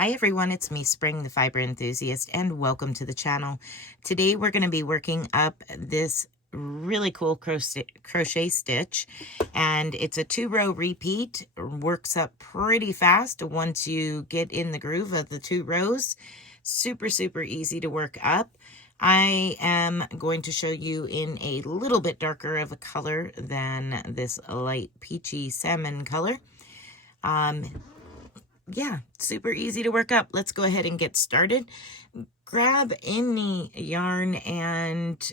Hi everyone, it's me, Spring, the fiber enthusiast, and welcome to the channel. Today we're going to be working up this really cool crochet stitch, and it's a 2-row repeat. Works up pretty fast once you get in the groove of the 2 rows. Super easy to work up. I am going to show you in a little bit darker of a color than this light peachy salmon color. Yeah, super easy to work up. Let's go ahead and get started. Grab any yarn and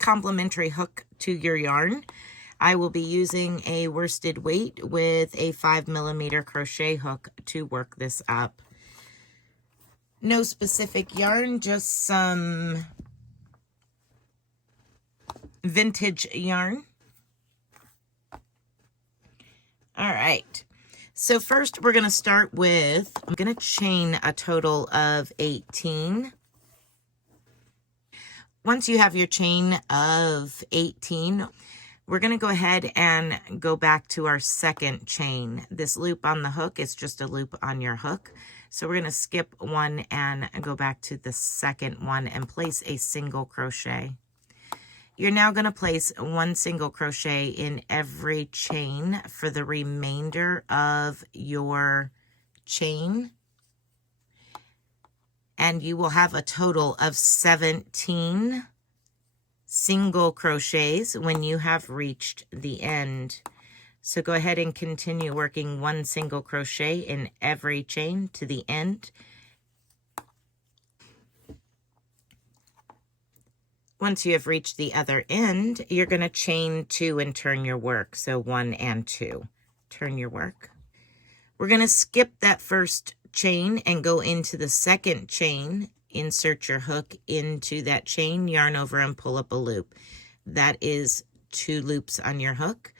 complementary hook to your yarn. I will be using a worsted weight with a 5mm crochet hook to work this up. No specific yarn, just some vintage yarn. All right, so first we're going to start with, I'm going to chain a total of 18. Once you have your chain of 18, we're going to go ahead and go back to our second chain. This loop on the hook is just a loop on your hook. So we're going to skip one and go back to the second one and place a single crochet. You're now going to place 1 single crochet in every chain for the remainder of your chain. And you will have a total of 17 single crochets when you have reached the end. So go ahead and continue working 1 single crochet in every chain to the end. Once you have reached the other end, you're going to chain 2 and turn your work. So 1 and 2, turn your work. We're going to skip that first chain and go into the second chain. Insert your hook into that chain, yarn over and pull up a loop. That is 2 loops on your hook.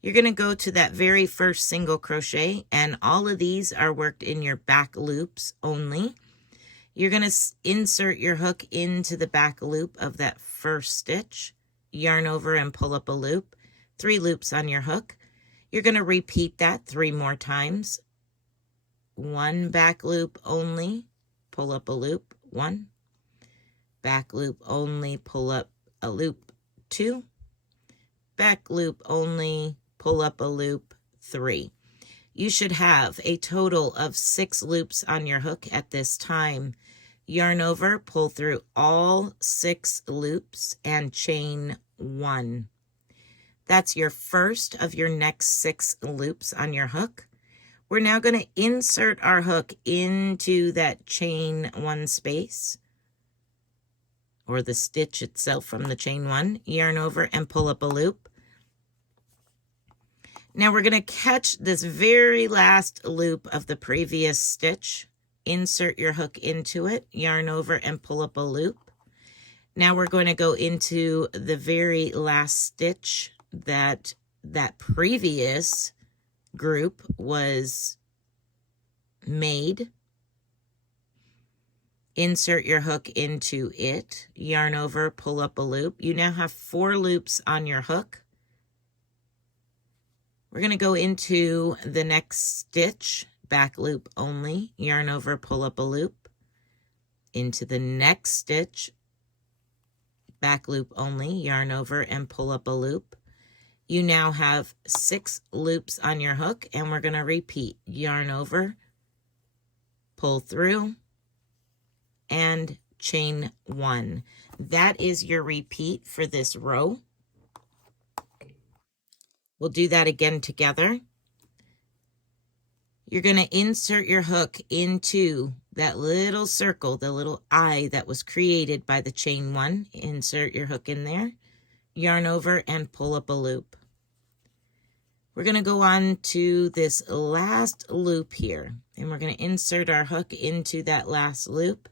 You're going to go to that very first single crochet, and all of these are worked in your back loops only. You're going to insert your hook into the back loop of that first stitch, yarn over and pull up a loop, 3 loops on your hook. You're going to repeat that 3 more times. 1 back loop only, pull up a loop, 1. Back loop only, pull up a loop, 2. Back loop only, pull up a loop, 3. You should have a total of 6 loops on your hook at this time. Yarn over, pull through all 6 loops and chain 1. That's your first of your next 6 loops on your hook. We're now going to insert our hook into that chain 1 space, or the stitch itself from the chain 1, yarn over and pull up a loop. Now we're going to catch this very last loop of the previous stitch, insert your hook into it, yarn over and pull up a loop. Now we're going to go into the very last stitch that previous group was made. Insert your hook into it, yarn over, pull up a loop. You now have 4 loops on your hook. We're going to go into the next stitch, back loop only, yarn over, pull up a loop. Into the next stitch, back loop only, yarn over and pull up a loop. You now have 6 loops on your hook, and we're going to repeat, yarn over, pull through, and chain 1. That is your repeat for this row. We'll do that again together. You're going to insert your hook into that little circle, the little eye that was created by the chain 1. Insert your hook in there, yarn over and pull up a loop. We're going to go on to this last loop here, and we're going to insert our hook into that last loop,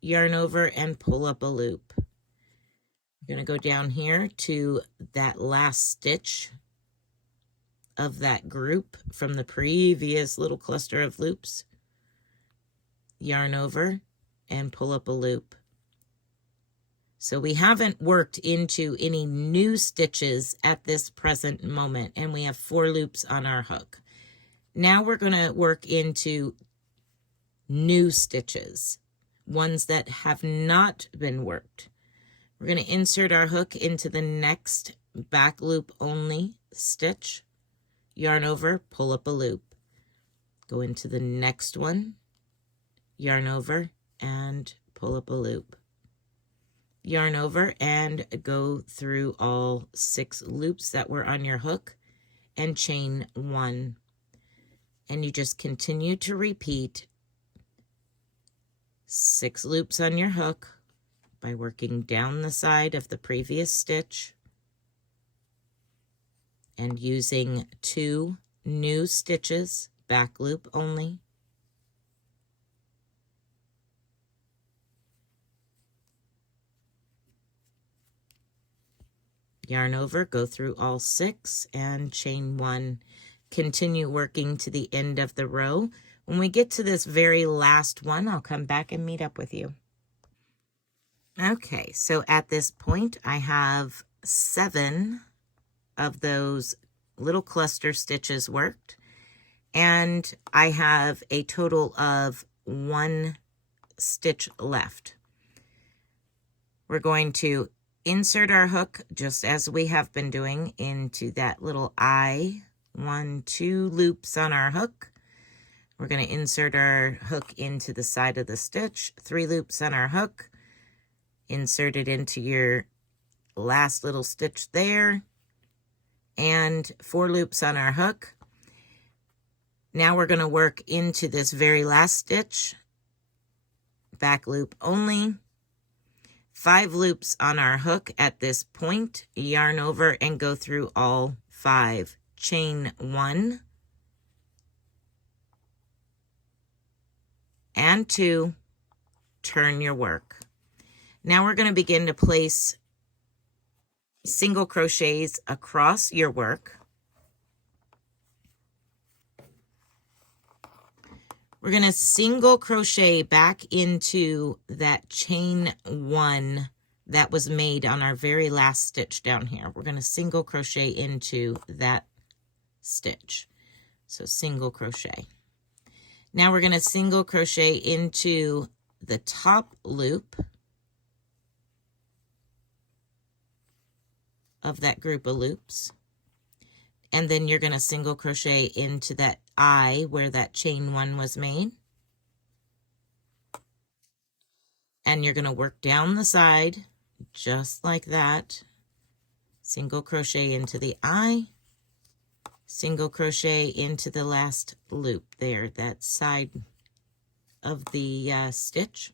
yarn over and pull up a loop. We're going to go down here to that last stitch of that group from the previous little cluster of loops, yarn over and pull up a loop. So we haven't worked into any new stitches at this present moment, and we have 4 loops on our hook. Now we're going to work into new stitches, ones that have not been worked. We're going to insert our hook into the next back loop only stitch, yarn over, pull up a loop, go into the next one, yarn over, and pull up a loop, yarn over, and go through all 6 loops that were on your hook and chain 1. And you just continue to repeat 6 loops on your hook by working down the side of the previous stitch and using 2 new stitches, back loop only. Yarn over, go through all 6 and chain 1. Continue working to the end of the row. When we get to this very last one, I'll come back and meet up with you. Okay, so at this point, I have 7 of those little cluster stitches worked, and I have a total of 1 stitch left. We're going to insert our hook, just as we have been doing, into that little eye. 1, 2 loops on our hook. We're going to insert our hook into the side of the stitch, 3 loops on our hook, insert it into your last little stitch there, and 4 loops on our hook. Now we're going to work into this very last stitch, back loop only, 5 loops on our hook at this point, yarn over and go through all 5, chain 1 and 2, turn your work. Now we're going to begin to place single crochets across your work. We're going to single crochet back into that chain 1 that was made on our very last stitch down here. We're going to single crochet into that stitch. So single crochet. Now we're going to single crochet into the top loop of that group of loops. And then you're going to single crochet into that eye where that chain 1 was made. And you're going to work down the side just like that. Single crochet into the eye, single crochet into the last loop there, that side of the stitch,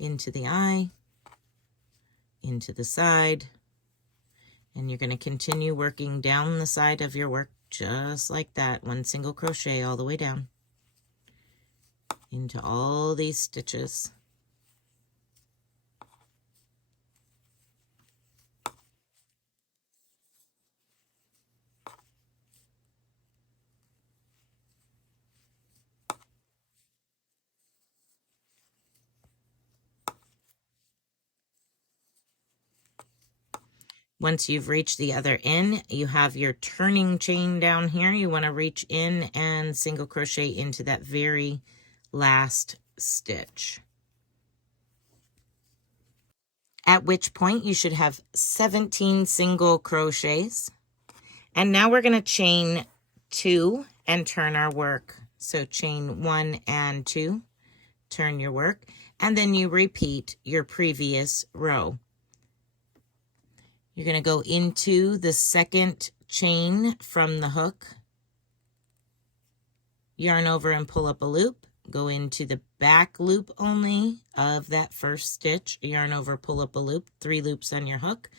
into the eye, into the side, and you're going to continue working down the side of your work just like that. 1 single crochet all the way down into all these stitches. Once you've reached the other end, you have your turning chain down here. You want to reach in and single crochet into that very last stitch. At which point you should have 17 single crochets. And now we're going to chain 2 and turn our work. So chain 1 and 2, turn your work, and then you repeat your previous row. You're going to go into the second chain from the hook, yarn over and pull up a loop, go into the back loop only of that first stitch, yarn over, pull up a loop, 3 loops on your hook.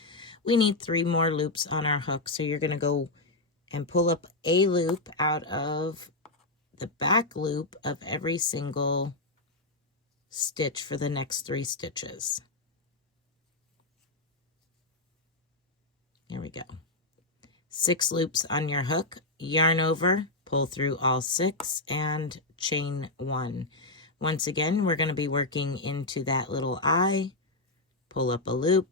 We need 3 more loops on our hook, so you're going to go and pull up a loop out of the back loop of every single stitch for the next 3 stitches. Here we go. 6 loops on your hook, yarn over, pull through all 6, and chain 1. Once again, we're going to be working into that little eye, pull up a loop,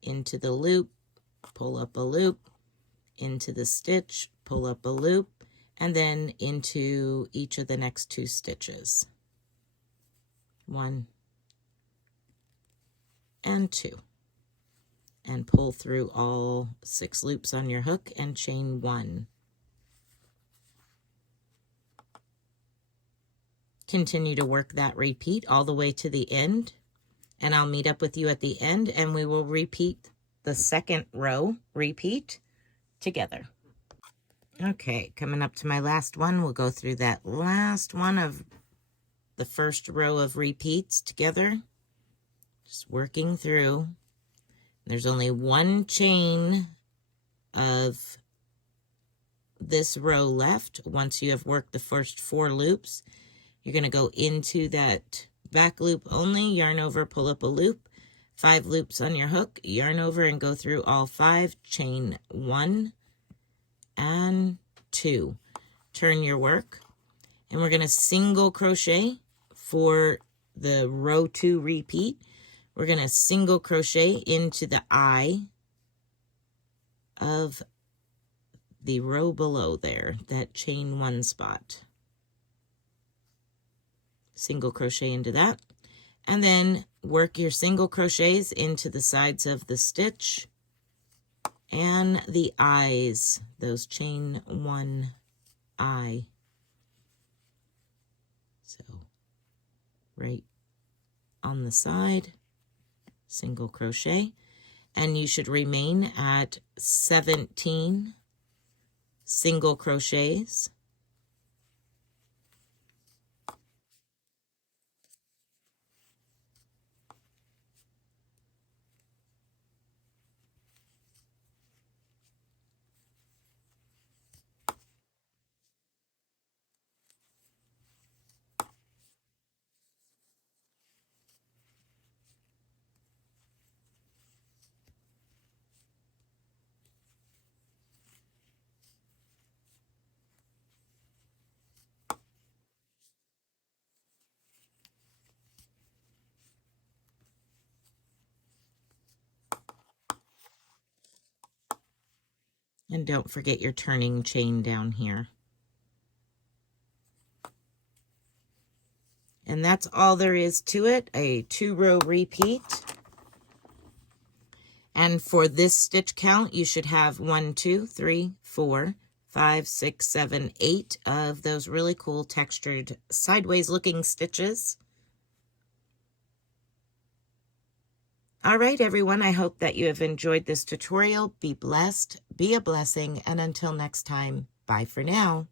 into the loop, pull up a loop, into the stitch, pull up a loop, and then into each of the next 2 stitches. 1 and 2. And pull through all 6 loops on your hook and chain 1. Continue to work that repeat all the way to the end, and I'll meet up with you at the end and we will repeat the second row repeat together. Okay, coming up to my last one, we'll go through that last one of the first row of repeats together, just working through. There's only 1 chain of this row left. Once you have worked the first 4 loops, you're going to go into that back loop only, yarn over, pull up a loop, 5 loops on your hook, yarn over and go through all 5, chain 1 and 2. Turn your work, and we're going to single crochet for the row 2 repeat. We're going to single crochet into the eye of the row below there, that chain 1 spot. Single crochet into that, and then work your single crochets into the sides of the stitch and the eyes, those chain 1 eye. So right on the side, single crochet, and you should remain at 17 single crochets. And don't forget your turning chain down here. And that's all there is to it, a 2-row repeat. And for this stitch count, you should have 1, 2, 3, 4, 5, 6, 7, 8 of those really cool textured sideways looking stitches. All right, everyone, I hope that you have enjoyed this tutorial. Be blessed, be a blessing, and until next time, bye for now.